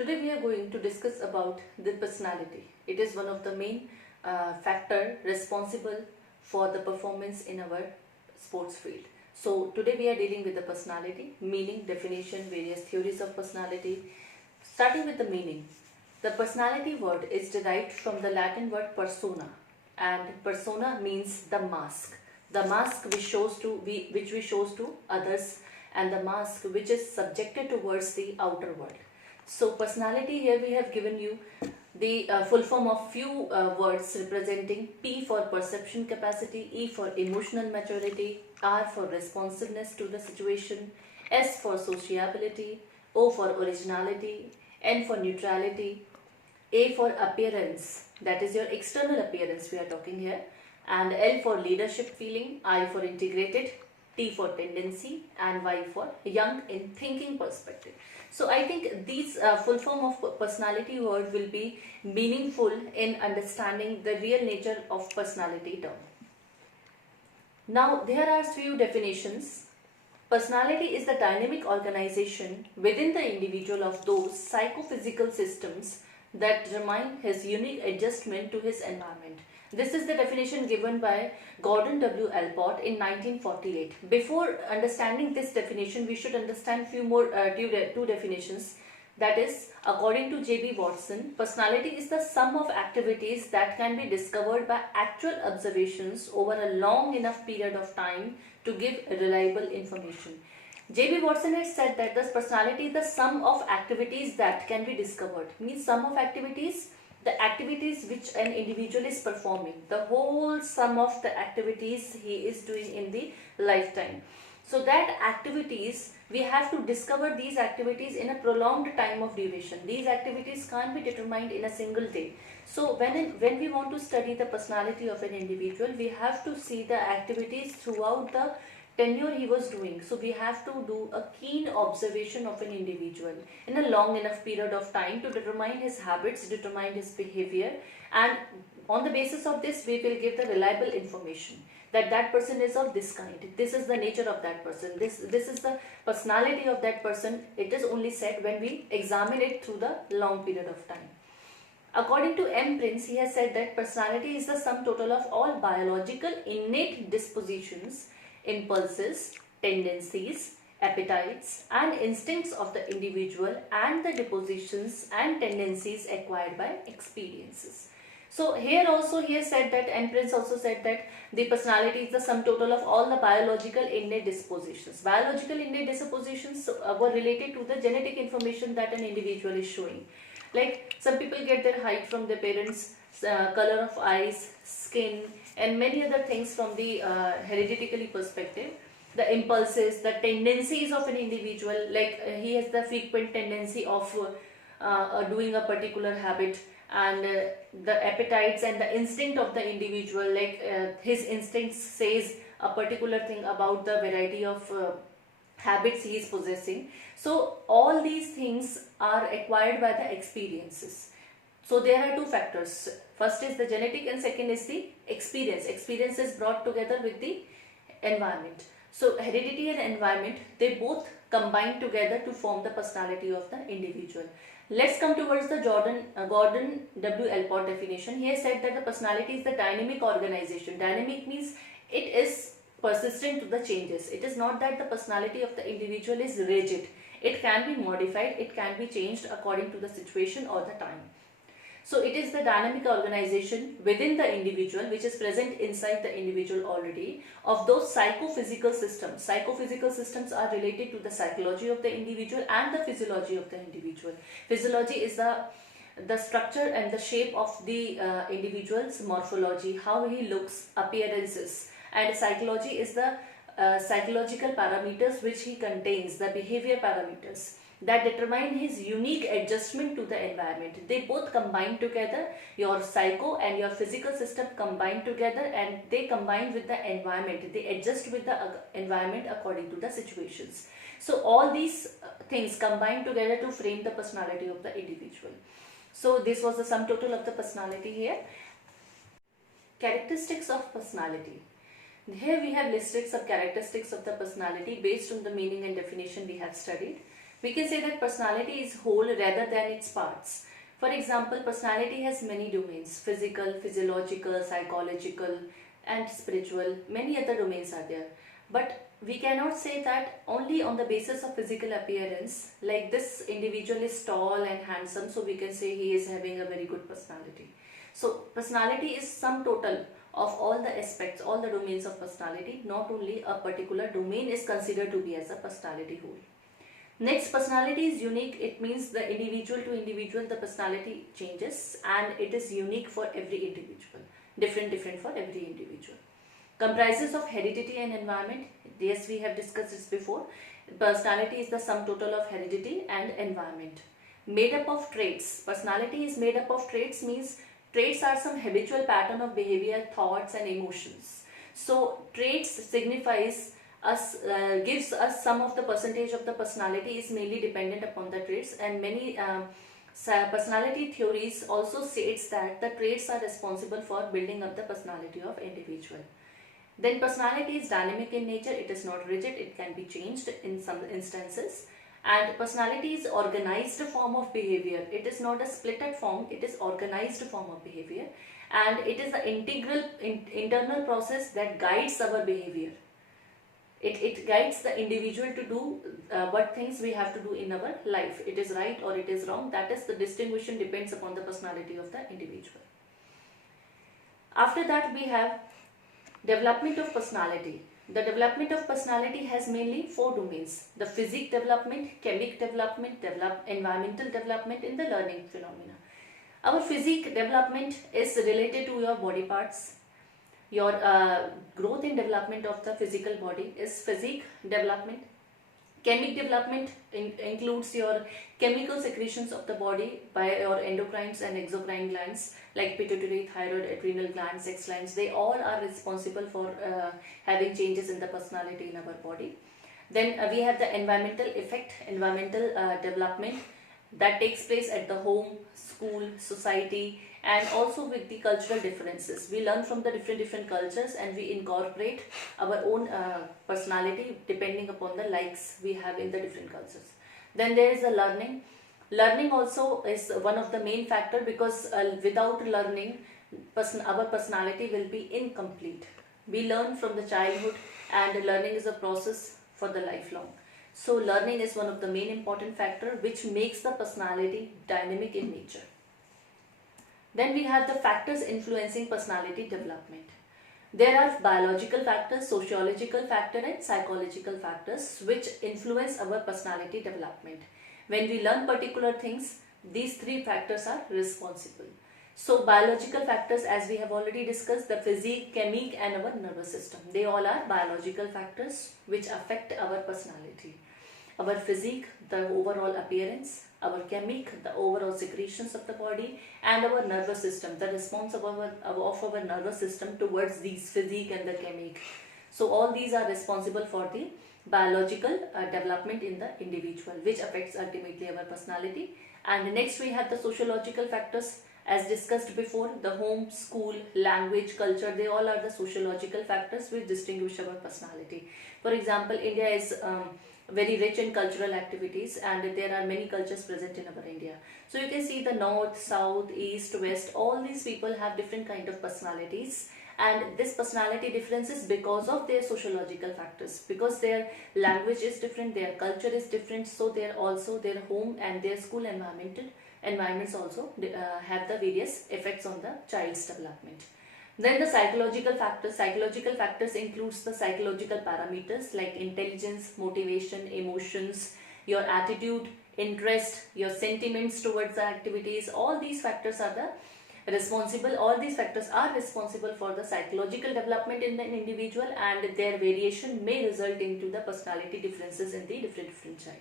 Today we are going to discuss about the personality. It is one of the main factor responsible for the performance in our sports field. So today we are dealing with the personality, meaning, definition, various theories of personality. Starting with the meaning. The personality word is derived from the Latin word persona, and persona means the mask. The mask which we shows to others, and the mask which is subjected towards the outer world. So personality, here we have given you the full form of few words representing: P for perception capacity, E for emotional maturity, R for responsiveness to the situation, S for sociability, O for originality, N for neutrality, A for appearance, that is your external appearance we are talking here, and L for leadership feeling, I for integrated, T for tendency, and Y for young in thinking perspective. So I think these full form of personality word will be meaningful in understanding the real nature of personality term. Now there are few definitions. Personality is the dynamic organization within the individual of those psychophysical systems that determine his unique adjustment to his environment. This is the definition given by Gordon W. Allport in 1948. Before understanding this definition, we should understand few more two definitions. That is, according to J.B. Watson, personality is the sum of activities that can be discovered by actual observations over a long enough period of time to give reliable information. J.B. Watson has said that this personality is the sum of activities that can be discovered. Means sum of activities, the activities which an individual is performing, the whole sum of the activities he is doing in the lifetime. So that activities, we have to discover these activities in a prolonged time of duration. These activities can't be determined in a single day. So when we want to study the personality of an individual, we have to see the activities throughout the tenure he was doing. So we have to do a keen observation of an individual in a long enough period of time to determine his habits, determine his behavior, and on the basis of this we will give the reliable information that that person is of this kind. This is the nature of that person. This is the personality of that person. It is only said when we examine it through the long period of time. According to M. Prince, he has said that personality is the sum total of all biological innate dispositions, impulses, tendencies, appetites and instincts of the individual, and the dispositions and tendencies acquired by experiences. So here also he has said that, and Prince also said that the personality is the sum total of all the biological innate dispositions. Biological innate dispositions were related to the genetic information that an individual is showing. Like some people get their height from their parents, color of eyes, skin, and many other things from the hereditary perspective. The impulses, the tendencies of an individual, like he has the frequent tendency of doing a particular habit, and the appetites and the instinct of the individual, like his instinct says a particular thing about the variety of habits he is possessing. So all these things are acquired by the experiences. So there are two factors. First is the genetic and second is the experience. Experience is brought together with the environment. So heredity and environment, they both combine together to form the personality of the individual. Let's come towards the Gordon W. Allport definition. He has said that the personality is the dynamic organization. Dynamic means it is persistent to the changes. It is not that the personality of the individual is rigid. It can be modified, it can be changed according to the situation or the time. So it is the dynamic organization within the individual, which is present inside the individual already, of those psychophysical systems. Psychophysical systems are related to the psychology of the individual and the physiology of the individual. Physiology is the structure and the shape of the individual's morphology, how he looks, appearances, and psychology is the psychological parameters which he contains, the behavior parameters that determine his unique adjustment to the environment. They both combine together, your psycho and your physical system combine together, and they combine with the environment. They adjust with the environment according to the situations. So all these things combine together to frame the personality of the individual. So this was the sum total of the personality here. Characteristics of personality. Here we have listed some characteristics of the personality based on the meaning and definition we have studied. We can say that personality is whole rather than its parts. For example, personality has many domains: physical, physiological, psychological, and spiritual. Many other domains are there. But we cannot say that only on the basis of physical appearance, like this individual is tall and handsome, so we can say he is having a very good personality. So personality is sum total of all the aspects, all the domains of personality. Not only a particular domain is considered to be as a personality whole. Next, personality is unique. It means the individual to individual, the personality changes, and it is unique for every individual. Different for every individual. Comprises of heredity and environment. Yes, we have discussed this before. Personality is the sum total of heredity and environment. Made up of traits. Personality is made up of traits, means traits are some habitual pattern of behavior, thoughts and emotions. So traits signifies us, gives us some of the percentage of the personality is mainly dependent upon the traits, and many personality theories also states that the traits are responsible for building up the personality of individual. Then personality is dynamic in nature. It is not rigid. It can be changed in some instances. And personality is organized form of behavior. It is not a splitted form. It is organized form of behavior. And it is an integral internal process that guides our behavior. It guides the individual to do what things we have to do in our life. It is right or it is wrong. That is the distinction depends upon the personality of the individual. After that we have development of personality. The development of personality has mainly four domains: the physique development, chemic development, environmental development, and the learning phenomena. Our physique development is related to your body parts. Your growth and development of the physical body is physique development. Chemic development includes your chemical secretions of the body by your endocrines and exocrine glands like pituitary, thyroid, adrenal glands, sex glands. They all are responsible for having changes in the personality in our body. Then we have the environmental effect, environmental development that takes place at the home, school, society, and also with the cultural differences. We learn from the different cultures and we incorporate our own personality depending upon the likes we have in the different cultures. Then there is a learning. Learning also is one of the main factor, because without learning, our personality will be incomplete. We learn from the childhood, and learning is a process for the lifelong. So learning is one of the main important factor which makes the personality dynamic in nature. Then we have the factors influencing personality development. There are biological factors, sociological factors, and psychological factors which influence our personality development. When we learn particular things, these three factors are responsible. So biological factors, as we have already discussed, the physique, chemique, and our nervous system. They all are biological factors which affect our personality. Our physique, the overall appearance; our chemique, the overall secretions of the body; and our nervous system, the response of our nervous system towards these physique and the chemique. So all these are responsible for the biological development in the individual, which affects ultimately our personality. And next we have the sociological factors. As discussed before, the home, school, language, culture, they all are the sociological factors which distinguish our personality. For example, India is very rich in cultural activities, and there are many cultures present in our India. So you can see the north, south, east, west, all these people have different kind of personalities, and this personality differences because of their sociological factors, because their language is different, their culture is different, so their home and their school environments also have the various effects on the child's development. Then the psychological factors. Psychological factors includes the psychological parameters like intelligence, motivation, emotions, your attitude, interest, your sentiments towards the activities. All these factors are responsible for the psychological development in an individual, and their variation may result into the personality differences in the different child.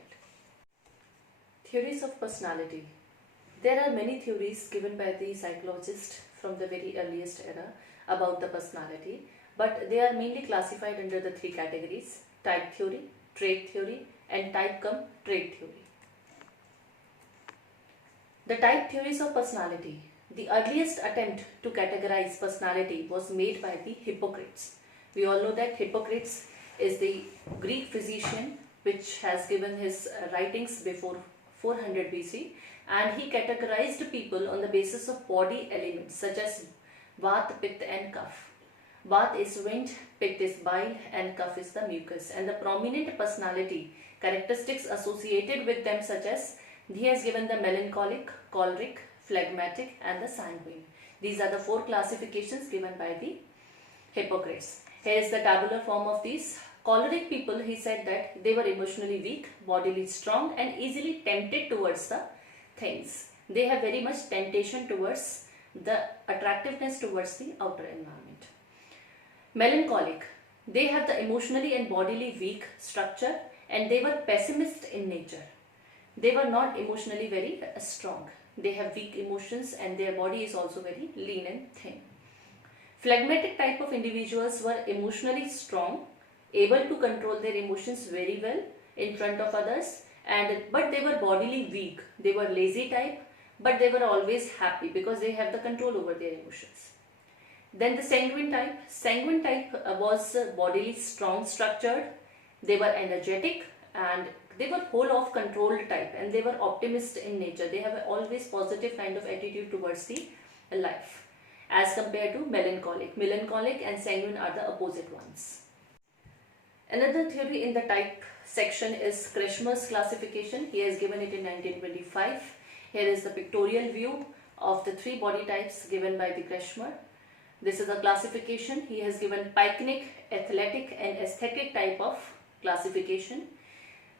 Theories of personality. There are many theories given by the psychologists from the very earliest era about the personality, but they are mainly classified under the three categories: type theory, trait theory, and type-cum-trait theory. The type theories of personality. The earliest attempt to categorize personality was made by the Hippocrates. We all know that Hippocrates is the Greek physician which has given his writings before 400 BC, and he categorized people on the basis of body elements such as Vata, Pitta and Kapha. Vata is wind, Pitta is bile and Kapha is the mucus, and the prominent personality characteristics associated with them such as he has given the melancholic, choleric, phlegmatic and the sanguine. These are the 4 classifications given by the Hippocrates. Here is the tabular form of these. Choleric people, he said that they were emotionally weak, bodily strong and easily tempted towards the things. They have very much temptation towards the attractiveness towards the outer environment. Melancholic, they have the emotionally and bodily weak structure and they were pessimist in nature. They were not emotionally very strong. They have weak emotions and their body is also very lean and thin. Phlegmatic type of individuals were emotionally strong, able to control their emotions very well in front of others, but they were bodily weak. They were lazy type, but they were always happy because they have the control over their emotions. Then the sanguine type was bodily strong structured. They were energetic and they were whole of controlled type and they were optimist in nature. They have always positive kind of attitude towards the life as compared to melancholic. Melancholic and sanguine are the opposite ones. Another theory in the type section is Kretschmer's classification. He has given it in 1925. Here is the pictorial view of the 3 body types given by the Kretschmer. This is a classification. He has given pycnic, athletic and aesthetic type of classification.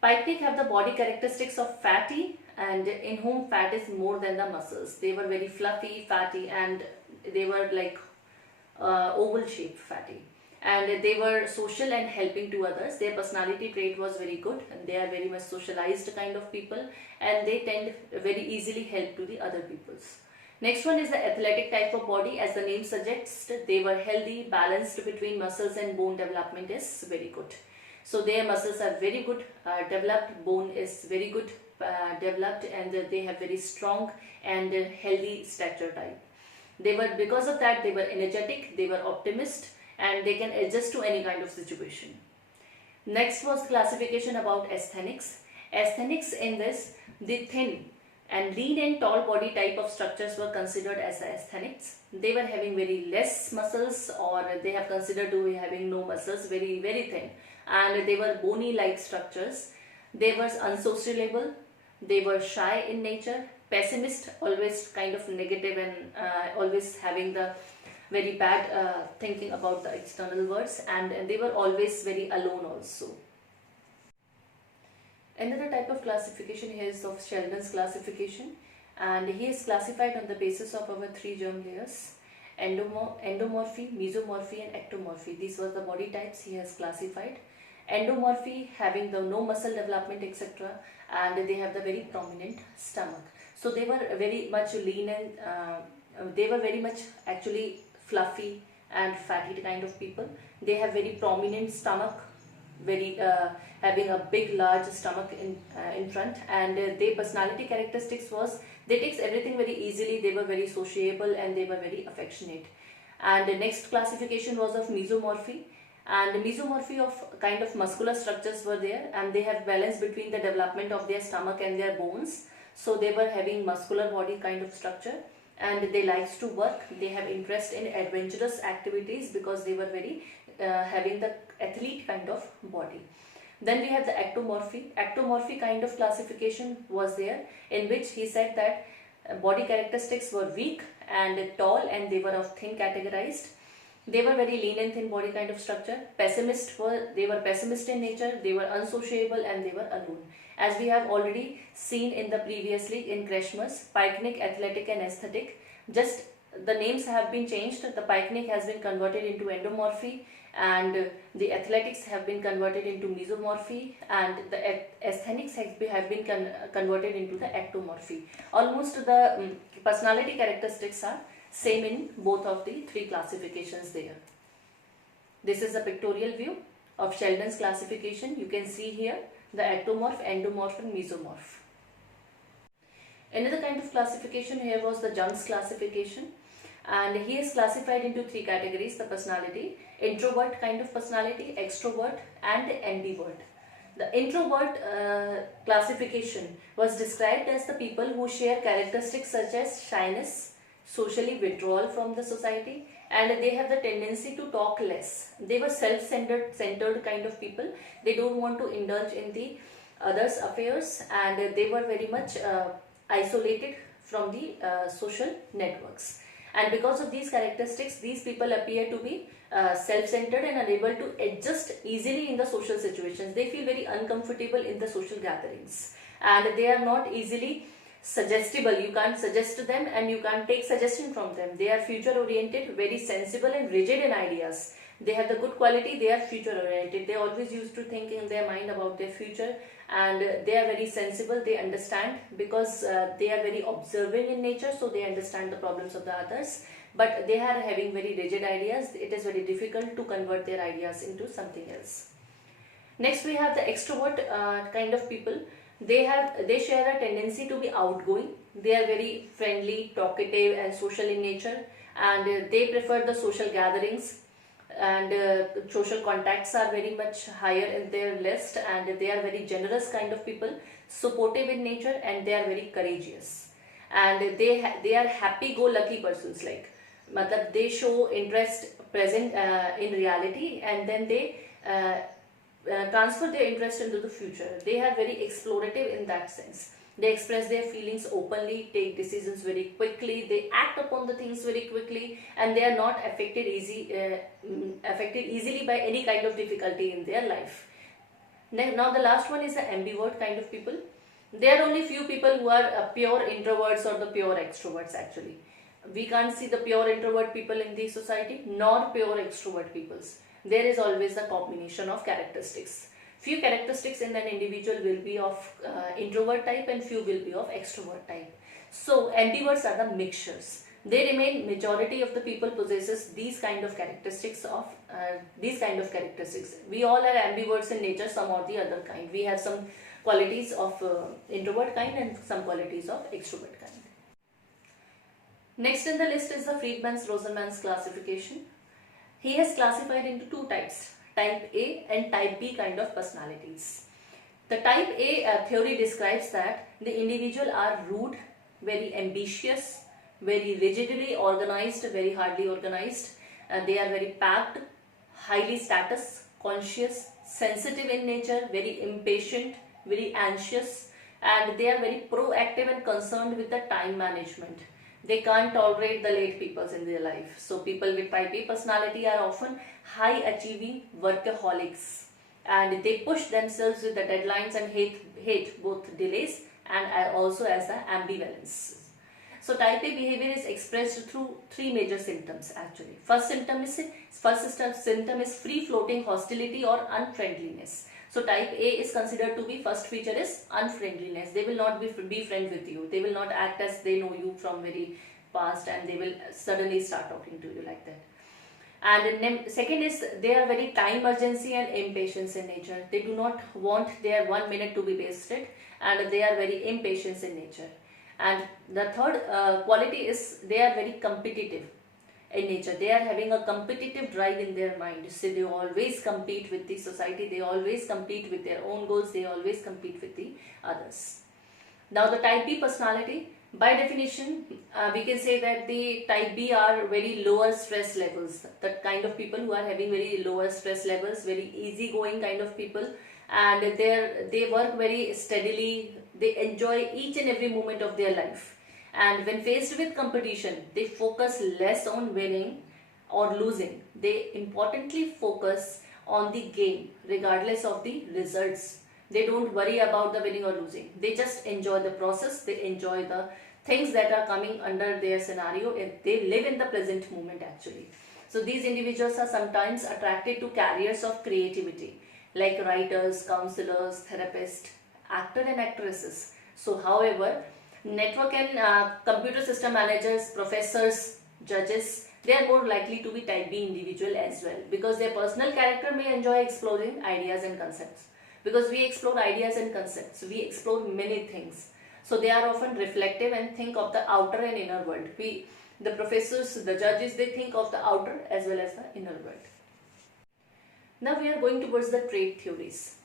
Pycnic have the body characteristics of fatty and in whom fat is more than the muscles. They were very fluffy, fatty and they were like oval shaped fatty. And they were social and helping to others. Their personality trait was very good and they are very much socialized kind of people and they tend very easily help to the other peoples. Next one is the athletic type of body. As the name suggests, they were healthy, balanced between muscles and bone development is very good. So their muscles are very good developed, bone is very good developed and they have very strong and healthy stature type. Because of that, they were energetic, they were optimist and they can adjust to any kind of situation. Next was classification about asthenics. Asthenics in this, the thin and lean and tall body type of structures were considered as asthenics. They were having very less muscles or they have considered to be having no muscles, very thin, and they were bony like structures. They were unsociable, they were shy in nature, pessimist, always kind of negative and always having the very bad thinking about the external words, and they were always very alone also. Another type of classification here is of Sheldon's classification, and he is classified on the basis of our 3 germ layers: endomorphy, mesomorphy and ectomorphy. These were the body types he has classified. Endomorphy having the no muscle development etc, and they have the very prominent stomach. So they were very much lean and they were very much actually fluffy and fatty kind of people. They have very prominent stomach, very having a big large stomach in front, and their personality characteristics was they takes everything very easily. They were very sociable and they were very affectionate. And the next classification was of mesomorphy, and mesomorphy of kind of muscular structures were there and they have balance between the development of their stomach and their bones. So they were having muscular body kind of structure and they likes to work. They have interest in adventurous activities because they were very having the athlete kind of body. Then we have the ectomorphy. Ectomorphy kind of classification was there, in which he said that body characteristics were weak and tall and they were of thin categorized. They were very lean and thin body kind of structure. They were pessimist in nature, they were unsociable and they were alone. As we have already seen in the previously in Kretschmer's, pycnic, athletic and aesthetic, just the names have been changed. The pycnic has been converted into endomorphy and the athletics have been converted into mesomorphy and the asthenics have been converted into the ectomorphy. Almost the personality characteristics are same in both of the 3 classifications there. This is a pictorial view of Sheldon's classification. You can see here the ectomorph, endomorph and mesomorph. Another kind of classification here was the Jung's classification, and he is classified into 3 categories: the personality, introvert kind of personality, extrovert and ambivert. The introvert classification was described as the people who share characteristics such as shyness, socially withdrawal from the society, and they have the tendency to talk less. They were self-centered kind of people. They don't want to indulge in the others' affairs, and they were very much isolated from the social networks. And because of these characteristics, these people appear to be self-centered and unable to adjust easily in the social situations. They feel very uncomfortable in the social gatherings, and they are not easily suggestible. You can't suggest to them and you can't take suggestion from them. They are future oriented, very sensible and rigid in ideas. They have the good quality, they are future oriented. They always used to think in their mind about their future, and they are very sensible. They understand because they are very observing in nature, so they understand the problems of the others. But they are having very rigid ideas. It is very difficult to convert their ideas into something else. Next we have the extrovert kind of people. They share a tendency to be outgoing. They are very friendly, talkative and social in nature, and they prefer the social gatherings, and social contacts are very much higher in their list, and they are very generous kind of people, supportive in nature, and they are very courageous, and they are happy go lucky persons. Like matlab they show interest present in reality, and then they transfer their interest into the future. They are very explorative in that sense. They express their feelings openly, take decisions very quickly, they act upon the things very quickly, and they are not affected easily by any kind of difficulty in their life. Now the last one is the ambivert kind of people. There are only few people who are pure introverts or the pure extroverts actually. We can't see the pure introvert people in the society nor pure extrovert peoples. There is always a combination of characteristics. Few characteristics in an individual will be of introvert type and few will be of extrovert type. So ambiverts are the mixtures. They remain majority of the people possesses these kind of characteristics We all are ambiverts in nature, some or the other kind. We have some qualities of introvert kind and some qualities of extrovert kind. Next in the list is the Friedman's-Rosenmann's classification. He has classified into two types, type A and type B kind of personalities. The type A theory describes that the individual are rude, very ambitious, very rigidly organized, very hardly organized. They are very packed, highly status conscious, sensitive in nature, very impatient, very anxious, and they are very proactive and concerned with the time management. They can't tolerate the late peoples in their life. So people with type A personality are often high achieving workaholics, and they push themselves with the deadlines and hate both delays and also as the ambivalence. So type A behavior is expressed through three major symptoms actually. First symptom is free floating hostility or unfriendliness. So type A is considered to be, first feature is unfriendliness. They will not be friend with you. They will not act as they know you from very past, and they will suddenly start talking to you like that. And then second is they are very time urgency and impatience in nature. They do not want their 1 minute to be wasted, and they are very impatient in nature. And the third quality is they are very competitive in nature. They are having a competitive drive in their mind. So they always compete with the society, they always compete with their own goals, they always compete with the others. Now the type B personality, by definition we can say that the type B are very lower stress levels. The kind of people who are having very lower stress levels, very easygoing kind of people, and they work very steadily. They enjoy each and every moment of their life, and when faced with competition they focus less on winning or losing. They importantly focus on the game regardless of the results. They don't worry about the winning or losing. They just enjoy the process. They enjoy the things that are coming under their scenario. They live in the present moment actually. So these individuals are sometimes attracted to careers of creativity like writers, counselors, therapists, actor and actresses. So however, network and computer system managers, professors, judges, they are more likely to be type B individual as well, because their personal character may enjoy exploring ideas and concepts. Because we explore ideas and concepts, we explore many things. So they are often reflective and think of the outer and inner world. The professors, the judges, they think of the outer as well as the inner world. Now we are going towards the trait theories.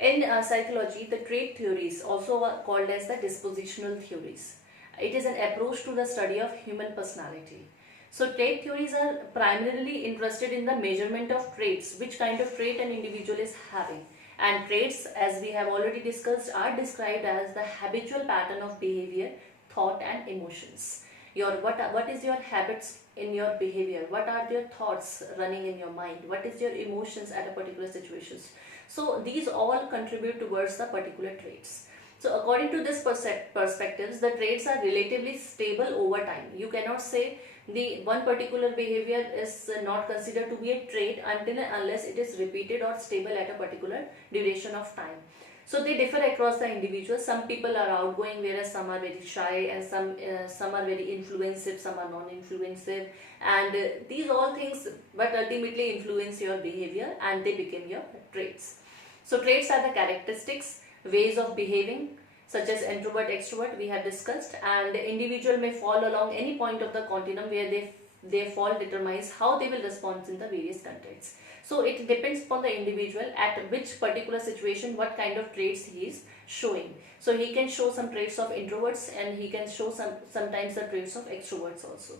In psychology, the trait theories, also are called as the dispositional theories. It is an approach to the study of human personality. So trait theories are primarily interested in the measurement of traits, which kind of trait an individual is having. And traits, as we have already discussed, are described as the habitual pattern of behavior, thought and emotions. What is your habits in your behavior? What are your thoughts running in your mind? What is your emotions at a particular situations? So these all contribute towards the particular traits. So according to this perspectives, the traits are relatively stable over time. You cannot say the one particular behavior is not considered to be a trait until and unless it is repeated or stable at a particular duration of time. So they differ across the individuals. Some people are outgoing, whereas some are very shy, and some are very influensive, some are non-influensive, and these all things, but ultimately influence your behavior, and they become your traits. So traits are the characteristics, ways of behaving, such as introvert, extrovert, we have discussed, and the individual may fall along any point of the continuum where their fall determines how they will respond in the various contexts. So it depends upon the individual at which particular situation what kind of traits he is showing. So he can show some traits of introverts, and he can show sometimes the traits of extroverts also.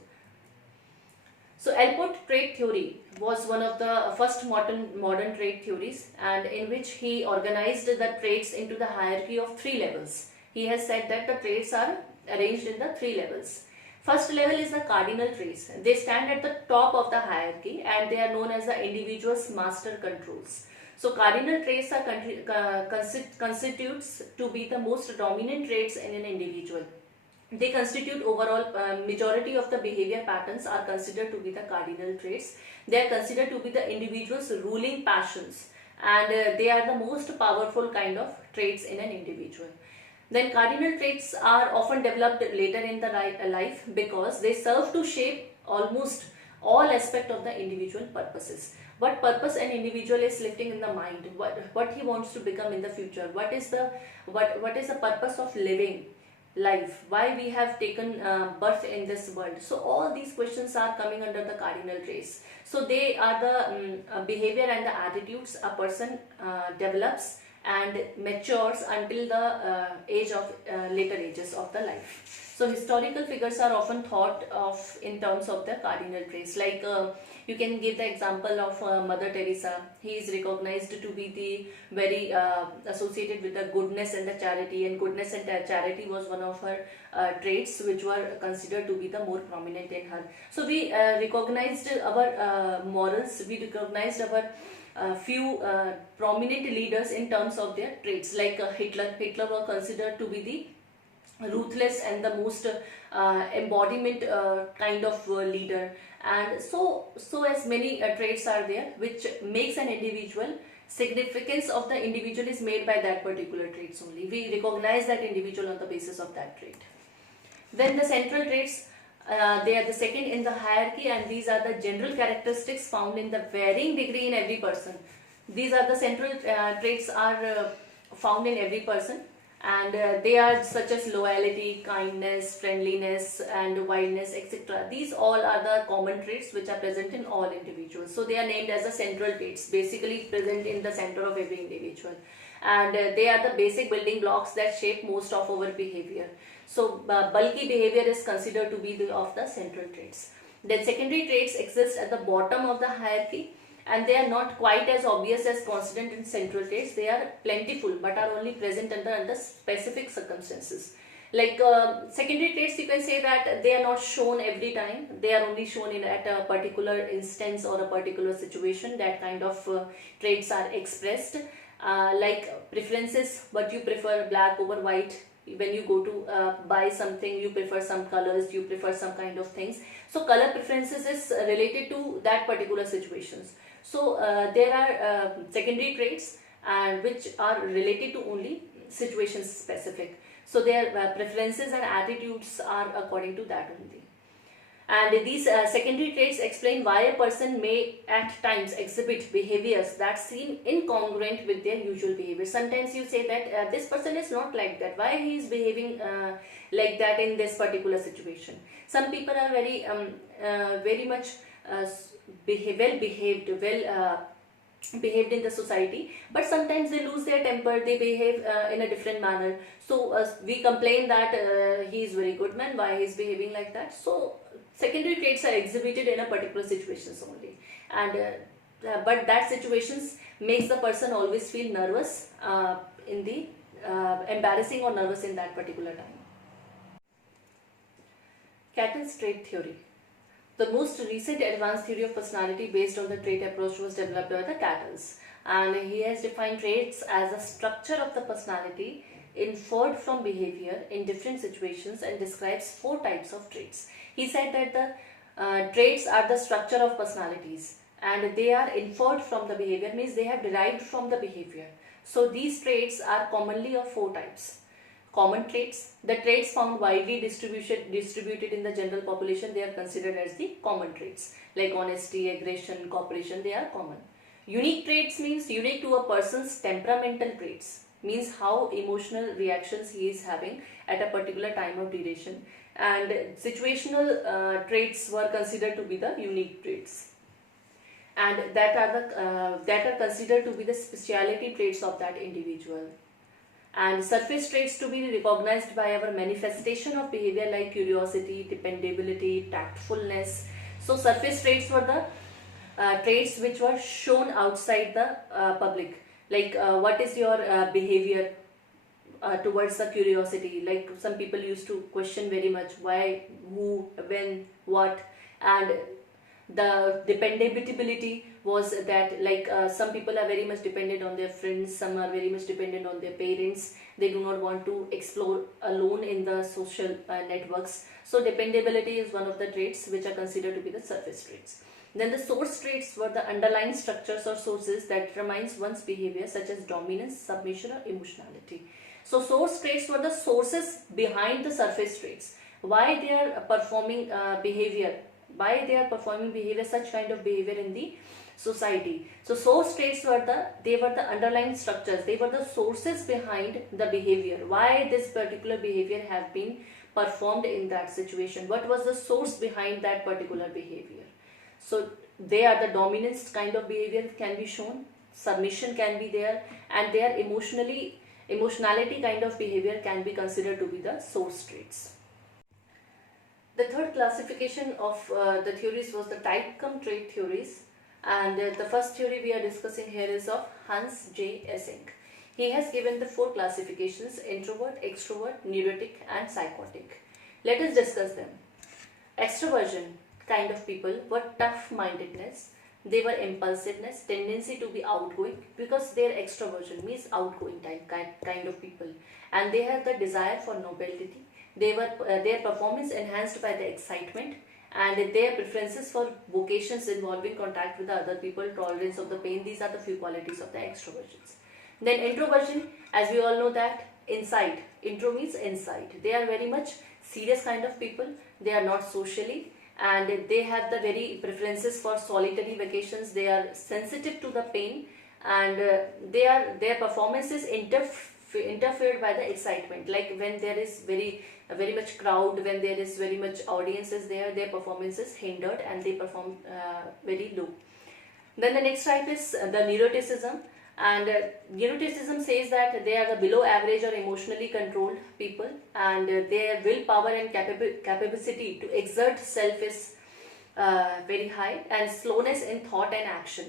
So Allport trait theory was one of the first modern trait theories, and in which he organized the traits into the hierarchy of 3 levels. He has said that the traits are arranged in the 3 levels. First level is the cardinal traits. They stand at the top of the hierarchy, and they are known as the individual's master controls. So cardinal traits are constitutes to be the most dominant traits in an individual. They constitute overall majority of the behavior patterns are considered to be the cardinal traits. They are considered to be the individual's ruling passions, and they are the most powerful kind of traits in an individual. Then cardinal traits are often developed later in the life because they serve to shape almost all aspect of the individual purposes. What purpose an individual is lifting in the mind, what he wants to become in the future, what is the purpose of living life, why we have taken birth in this world. So all these questions are coming under the cardinal traits. So they are the behavior and the attitudes a person develops and matures until the age of later ages of the life. So historical figures are often thought of in terms of the cardinal traits. Like you can give the example of Mother Teresa. He is recognized to be the very associated with the goodness and the charity, and goodness and charity was one of her traits which were considered to be the more prominent in her. So we recognized our morals, we recognized our few prominent leaders in terms of their traits. Like Hitler was considered to be the ruthless and the most embodiment kind of leader, and so as many traits are there which makes an individual. Significance of the individual is made by that particular traits only. We recognize that individual on the basis of that trait. Then the central traits, they are the second in the hierarchy, and these are the general characteristics found in the varying degree in every person. These are the central traits are found in every person, and they are such as loyalty, kindness, friendliness and wildness, etc. These all are the common traits which are present in all individuals. So they are named as the central traits, basically present in the center of every individual, and they are the basic building blocks that shape most of our behavior. So bulky behavior is considered to be of the central traits. Then secondary traits exist at the bottom of the hierarchy, and they are not quite as obvious as constant in central traits. They are plentiful but are only present under specific circumstances. Like secondary traits, you can say that they are not shown every time. They are only shown at a particular instance or a particular situation. That kind of traits are expressed. Like preferences, but you prefer black over white. When you go to buy something, you prefer some colors, you prefer some kind of things. So color preferences is related to that particular situations. So there are secondary traits and which are related to only situations specific. So their preferences and attitudes are according to that only. And these secondary traits explain why a person may at times exhibit behaviors that seem incongruent with their usual behavior. Sometimes you say that this person is not like that. Why he is behaving like that in this particular situation? Some people are very much well behaved, behaved in the society, but sometimes they lose their temper, they behave in a different manner. So we complain that he is very good man, why he is behaving like that. So secondary traits are exhibited in a particular situations only, and but that situations makes the person always feel nervous in the embarrassing or nervous in that particular time. Catton's trait theory. The most recent advanced theory of personality based on the trait approach was developed by the Cattles, and he has defined traits as a structure of the personality inferred from behavior in different situations, and describes 4 types of traits. He said that the traits are the structure of personalities and they are inferred from the behavior, means they have derived from the behavior. So these traits are commonly of 4 types. Common traits, the traits found widely distributed in the general population, they are considered as the common traits, like honesty, aggression, cooperation, they are common. Unique traits means unique to a person's temperamental traits, means how emotional reactions he is having at a particular time of duration, and situational traits were considered to be the unique traits, and that are considered to be the speciality traits of that individual. And surface traits to be recognized by our manifestation of behavior like curiosity, dependability, tactfulness. So surface traits were the traits which were shown outside the public, like what is your behavior towards the curiosity. Like some people used to question very much why, who, when, what. And the dependability was that, like some people are very much dependent on their friends, some are very much dependent on their parents, they do not want to explore alone in the social networks. So dependability is one of the traits which are considered to be the surface traits. Then the source traits were the underlying structures or sources that determines one's behavior, such as dominance, submission or emotionality. So source traits were the sources behind the surface traits, why they are performing behavior, why they are performing behavior, such kind of behavior in the society. So source traits were the underlying structures, they were the sources behind the behavior, why this particular behavior have been performed in that situation, what was the source behind that particular behavior. So they are the dominance kind of behavior can be shown, submission can be there, and their emotionality kind of behavior can be considered to be the source traits. The third classification of the theories was the type cum trait theories, and the first theory we are discussing here is of Hans J. Essig. He has given the 4 classifications: introvert, extrovert, neurotic and psychotic. Let us discuss them. Extroversion kind of people were tough-mindedness, they were impulsiveness, tendency to be outgoing, because their extroversion means outgoing kind of people, and they have the desire for nobility. They were their performance enhanced by the excitement, and their preferences for vocations involving contact with the other people, tolerance of the pain. These are the few qualities of the extroversions. Then introversion, as we all know that inside, intro means inside. They are very much serious kind of people. They are not socially, and they have the very preferences for solitary vacations. They are sensitive to the pain, and their performance is interfered by the excitement. Like when there is very much crowd, when there is very much audience is there, their performance is hindered and they perform very low. Then the next type is the neuroticism, and neuroticism says that they are the below average or emotionally controlled people, and their willpower and capacity to exert self is very high, and slowness in thought and action.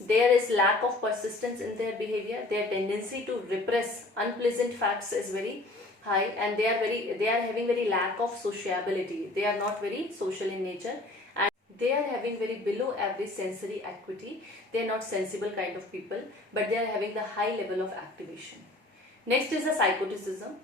There is lack of persistence in their behavior. Their tendency to repress unpleasant facts is very high, and they are having very lack of sociability. They are not very social in nature, and they are having very below average sensory acuity. They are not sensible kind of people, but they are having the high level of activation. Next is the psychoticism.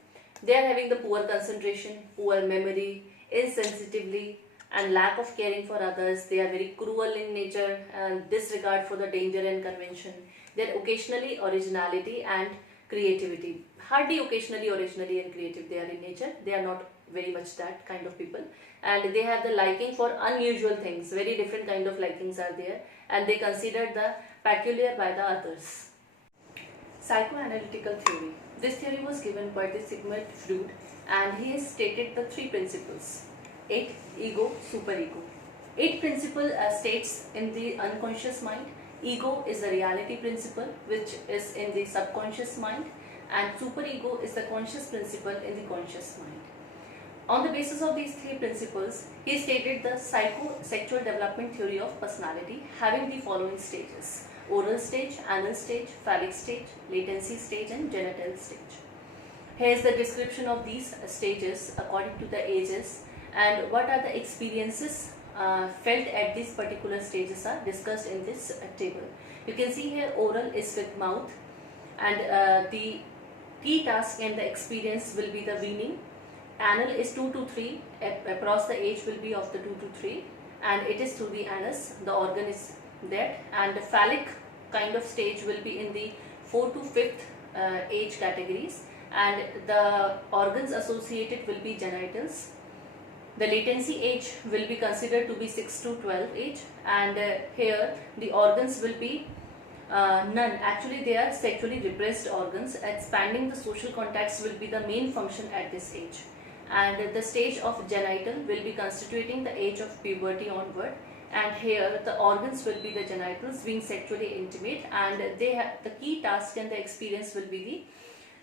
They are having the poor concentration, poor memory, insensitivity, and lack of caring for others. They are very cruel in nature and disregard for the danger and convention. They are occasionally originality and creativity. Hardly occasionally originally and creative they are in nature. They are not very much that kind of people, and they have the liking for unusual things. Very different kind of likings are there, and they consider the peculiar by the others. Psychoanalytical theory. This theory was given by the Sigmund Freud, and he has stated the 3 principles: id, ego, superego. Id principle states in the unconscious mind, Ego is the reality principle which is in the subconscious mind, and superego is the conscious principle in the conscious mind. On the basis of these three principles, he stated the psychosexual development theory of personality having the following stages: oral stage, anal stage, phallic stage, latency stage and genital stage. Here is the description of these stages according to the ages, and what are the experiences felt at these particular stages are discussed in this table. You can see here oral is with mouth, and the key task and the experience will be the weaning. Anal is 2 to 3, across the age will be of the 2 to 3, and it is through the anus, the organ is there. And the phallic kind of stage will be in the 4 to 5th age categories, and the organs associated will be genitals. The latency age will be considered to be 6 to 12 age, and here the organs will be none. Actually, they are sexually repressed organs. Expanding the social contacts will be the main function at this age. And the stage of genital will be constituting the age of puberty onward, and here the organs will be the genitals being sexually intimate, and they have the key task and the experience will be the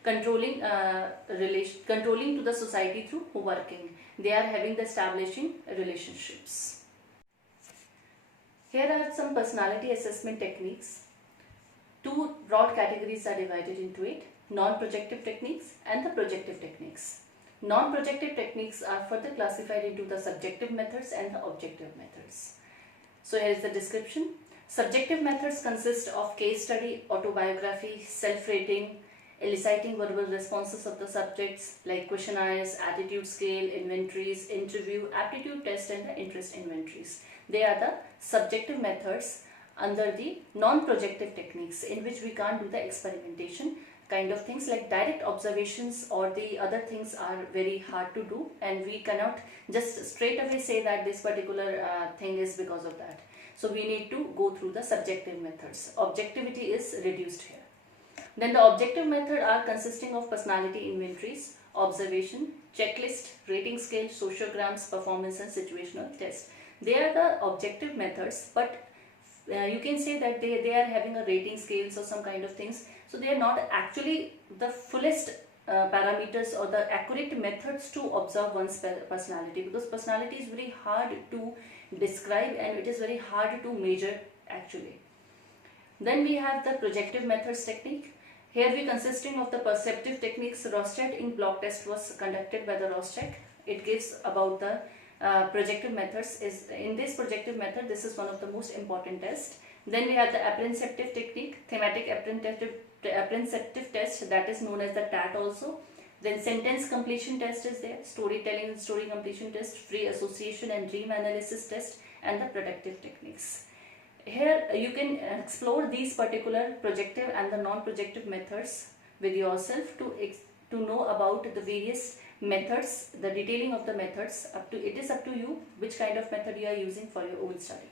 controlling to the society through working. They are having the establishing relationships. Here are some personality assessment techniques. Two broad categories are divided into it: non-projective techniques and the projective techniques. Non-projective techniques are further classified into the subjective methods and the objective methods. So here is the description. Subjective methods consist of case study, autobiography, self-rating, eliciting verbal responses of the subjects like questionnaires, attitude scale, inventories, interview, aptitude test and the interest inventories. They are the subjective methods under the non-projective techniques, in which we can't do the experimentation kind of things, like direct observations or the other things are very hard to do, and we cannot just straight away say that this particular thing is because of that. So we need to go through the subjective methods. Objectivity is reduced here. Then the objective method are consisting of personality inventories, observation, checklist, rating scale, sociograms, performance and situational test. They are the objective methods, but you can say that they are having a rating scales or some kind of things. So they are not actually the fullest parameters or the accurate methods to observe one's personality, because personality is very hard to describe and it is very hard to measure actually. Then we have the projective methods technique. Here we consisting of the perceptive techniques. Rorschach ink block test was conducted by the Rorschach. It gives about the projective methods. Is in this projective method, this is one of the most important tests. Then we have the apprehensive technique, thematic apprehensive test, that is known as the TAT also. Then sentence completion test is there, storytelling and story completion test, free association and dream analysis test, and the protective techniques. Here you can explore these particular projective and the non-projective methods with yourself to know about the various methods, the detailing of the methods. It is up to you which kind of method you are using for your own study.